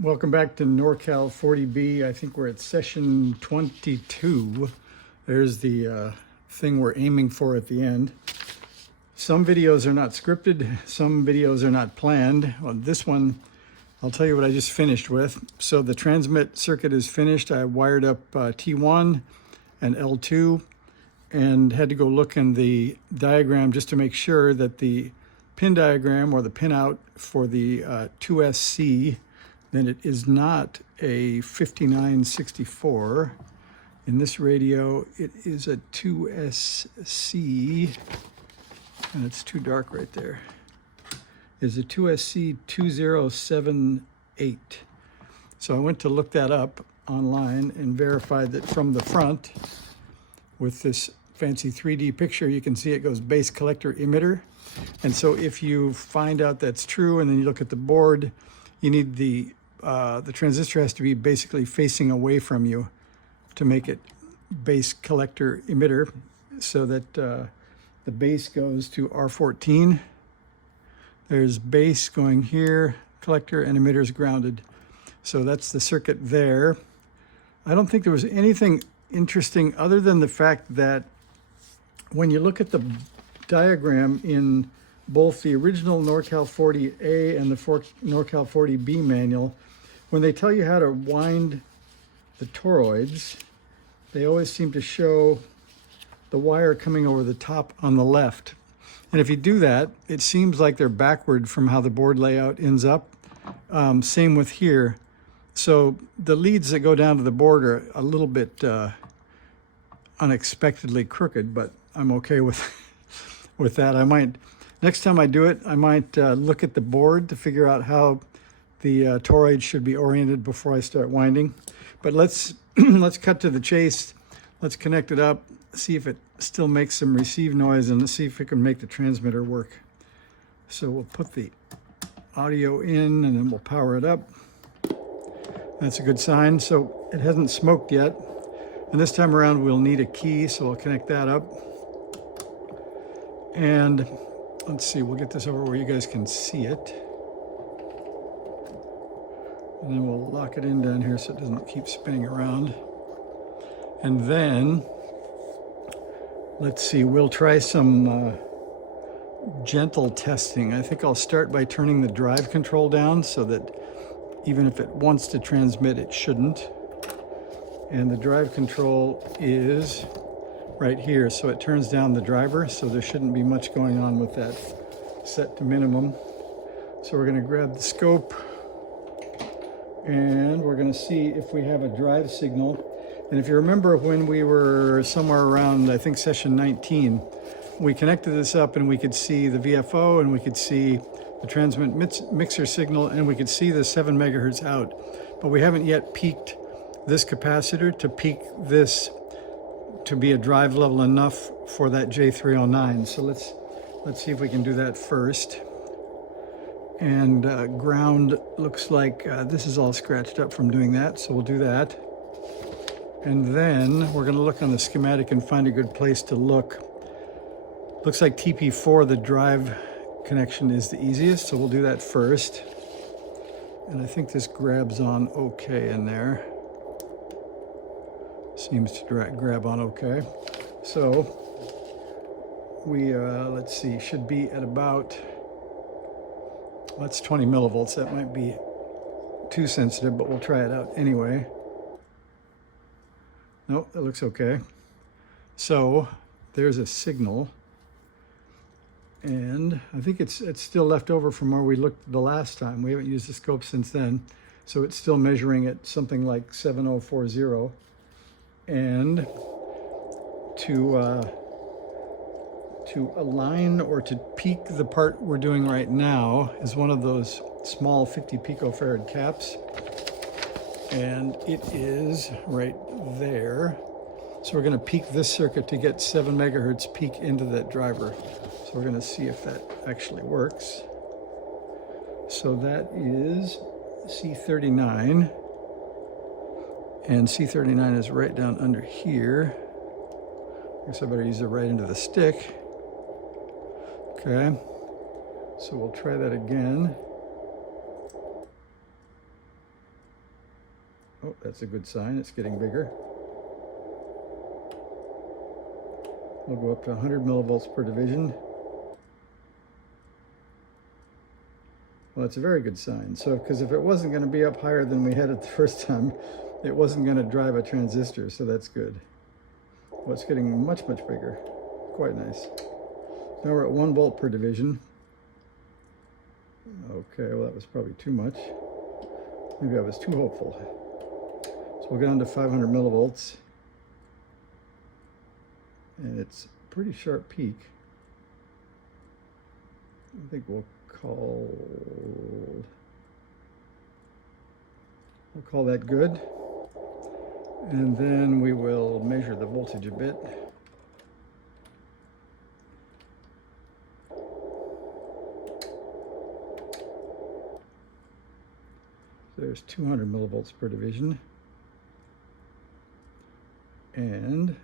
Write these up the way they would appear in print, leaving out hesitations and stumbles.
Welcome back to NorCal 40B. I think we're at session 22. There's the thing we're aiming for at the end. Some videos are not scripted, some videos are not planned. Well, this one, I'll tell you what I just finished with. So the transmit circuit is finished. I wired up T1 and L2 and had to go look in the diagram just to make sure that the pin diagram or the pin out for the 2SC, then it is not a 5964. In this radio, it is a 2SC, and it's too dark right there. It's a 2SC 2078. So I went to look that up online and verified that from the front, with this fancy 3D picture, you can see it goes base collector emitter. And so if you find out that's true and then you look at the board, you need the transistor has to be basically facing away from you to make it base collector emitter, so that the base goes to R14. There's base going here, collector, and emitter's grounded. So that's the circuit there. I don't think there was anything interesting other than the fact that when you look at the diagram in both the original NorCal 40A and the NorCal 40B manual, when they tell you how to wind the toroids, they always seem to show the wire coming over the top on the left. And if you do that, it seems like they're backward from how the board layout ends up. Same with here. So the leads that go down to the board are a little bit unexpectedly crooked, but I'm okay with with that. I might, next time I do it, I might look at the board to figure out how the toroid should be oriented before I start winding. But let's let's cut to the chase. Let's connect it up, see if it still makes some receive noise, and let's see if it can make the transmitter work. So we'll put the audio in and then we'll power it up. That's a good sign. So it hasn't smoked yet. And this time around we'll need a key, so I'll connect that up. And let's see, we'll get this over where you guys can see it. And then we'll lock it in down here so it doesn't keep spinning around. And then, let's see, we'll try some gentle testing. I think I'll start by turning the drive control down so that even if it wants to transmit, it shouldn't. And the drive control is right here, so it turns down the driver, so there shouldn't be much going on with that set to minimum. So we're going to grab the scope and we're going to see if we have a drive signal. And if you remember when we were somewhere around, I think session 19, we connected this up and we could see the VFO and we could see the transmit mixer signal and we could see the 7 megahertz out. But we haven't yet peaked this capacitor to peak this to be a drive level enough for that J309. So let's see if we can do that first. And ground looks like this is all scratched up from doing that, so we'll do that. And then we're going to look on the schematic and find a good place to look. Looks like TP4, the drive connection, is the easiest, so we'll do that first. And I think this grabs on okay in there. Seems to grab on okay. So we, let's see, should be at about, that's 20 millivolts. That might be too sensitive, but we'll try it out anyway. Nope, that looks okay. So there's a signal. And I think it's still left over from where we looked the last time. We haven't used the scope since then. So it's still measuring at something like 7040. And to align or to peak the part we're doing right now is one of those small 50 picofarad caps. And it is right there. So we're going to peak this circuit to get 7 megahertz peak into that driver. So we're going to see if that actually works. So that is C39. And C39 is right down under here. I guess I better use it right into the stick. Okay. So we'll try that again. Oh, that's a good sign. It's getting bigger. We'll go up to 100 millivolts per division. Well, that's a very good sign. So, because if it wasn't going to be up higher than we had it the first time, it wasn't going to drive a transistor, so that's good. Well, it's getting much, much bigger. Quite nice. Now we're at 1 volt per division. Okay, well that was probably too much. Maybe I was too hopeful. So we'll get on to 500 millivolts. And it's a pretty sharp peak. I think we'll call that good. And then we will measure the voltage a bit. There's 200 millivolts per division. And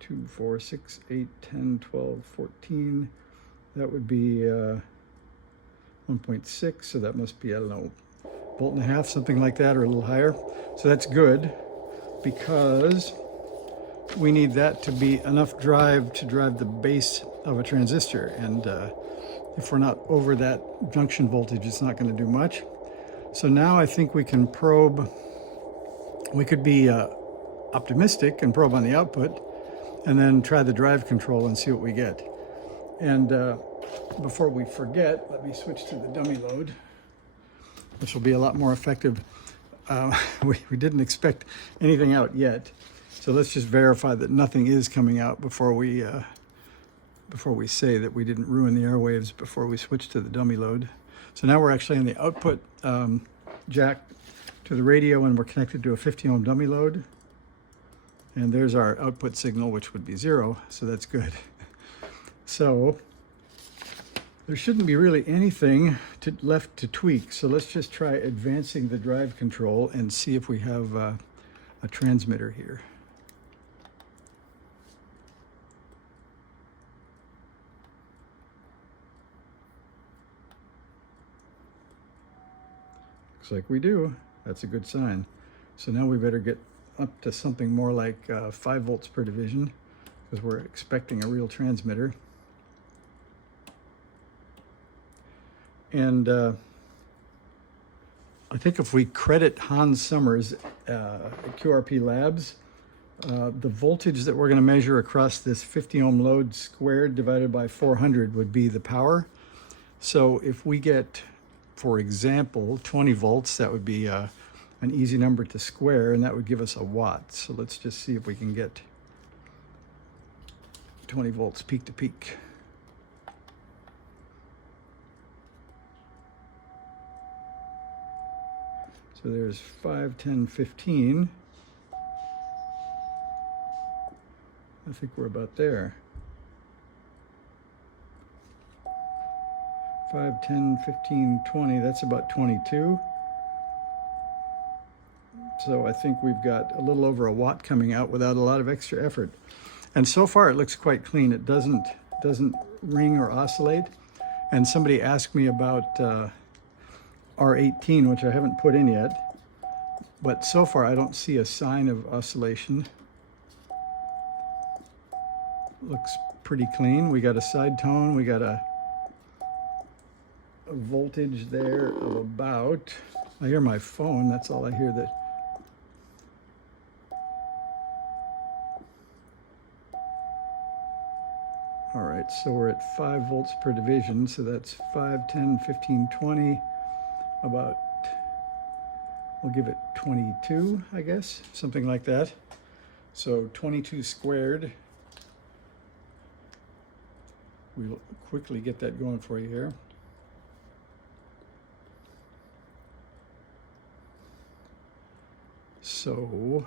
2, 4, 6, 8, 10, 12, 14. That would be 1.6, so that must be, I don't know, volt and a half, something like that, or a little higher. So that's good, because we need that to be enough drive to drive the base of a transistor. And if we're not over that junction voltage, it's not going to do much. So now I think we can probe. We could be optimistic and probe on the output, and then try the drive control and see what we get. And before we forget, let me switch to the dummy load, which will be a lot more effective. We didn't expect anything out yet, so let's just verify that nothing is coming out before we say that we didn't ruin the airwaves before we switch to the dummy load. So now we're actually on the output jack to the radio, and we're connected to a 50 ohm dummy load. And there's our output signal, which would be 0, so that's good. So there shouldn't be really anything left to tweak. So let's just try advancing the drive control and see if we have a transmitter here. Looks like we do. That's a good sign. So now we better get up to something more like 5 volts per division, because we're expecting a real transmitter. And I think if we credit Hans Summers at QRP Labs, the voltage that we're going to measure across this 50 ohm load squared divided by 400 would be the power. So if we get, for example, 20 volts, that would be an easy number to square, and that would give us a watt. So let's just see if we can get 20 volts peak to peak. So there's 5, 10, 15. I think we're about there. 5, 10, 15, 20, that's about 22. So I think we've got a little over a watt coming out without a lot of extra effort. And so far it looks quite clean. It doesn't ring or oscillate. And somebody asked me about R18, which I haven't put in yet. But so far I don't see a sign of oscillation. Looks pretty clean. We got a side tone. We got a voltage there of about, I hear my phone, that's all I hear. That all right, so we're at 5 volts per division, so that's 5, 10, 15, 20, about, we'll give it 22, I guess, something like that. So 22 squared. We'll quickly get that going for you here. So,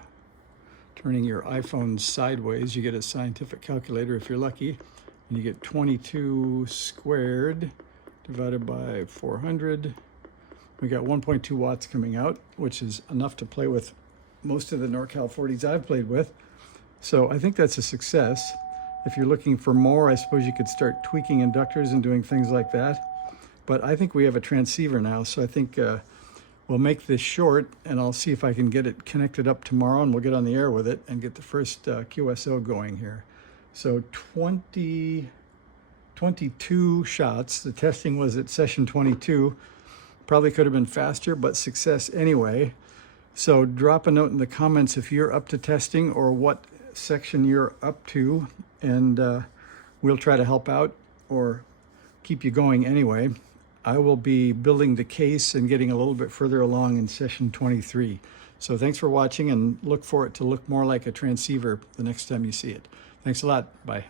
turning your iPhone sideways, you get a scientific calculator if you're lucky, and you get 22 squared divided by 400. We got 1.2 watts coming out, which is enough to play with most of the NorCal 40s I've played with. So I think that's a success. If you're looking for more, I suppose you could start tweaking inductors and doing things like that. But I think we have a transceiver now, so I think we'll make this short, and I'll see if I can get it connected up tomorrow, and we'll get on the air with it and get the first QSO going here. So 22 shots. The testing was at session 22. Probably could have been faster, but success anyway. So drop a note in the comments if you're up to testing or what section you're up to, and we'll try to help out or keep you going anyway. I will be building the case and getting a little bit further along in session 23. So thanks for watching, and look for it to look more like a transceiver the next time you see it. Thanks a lot. Bye.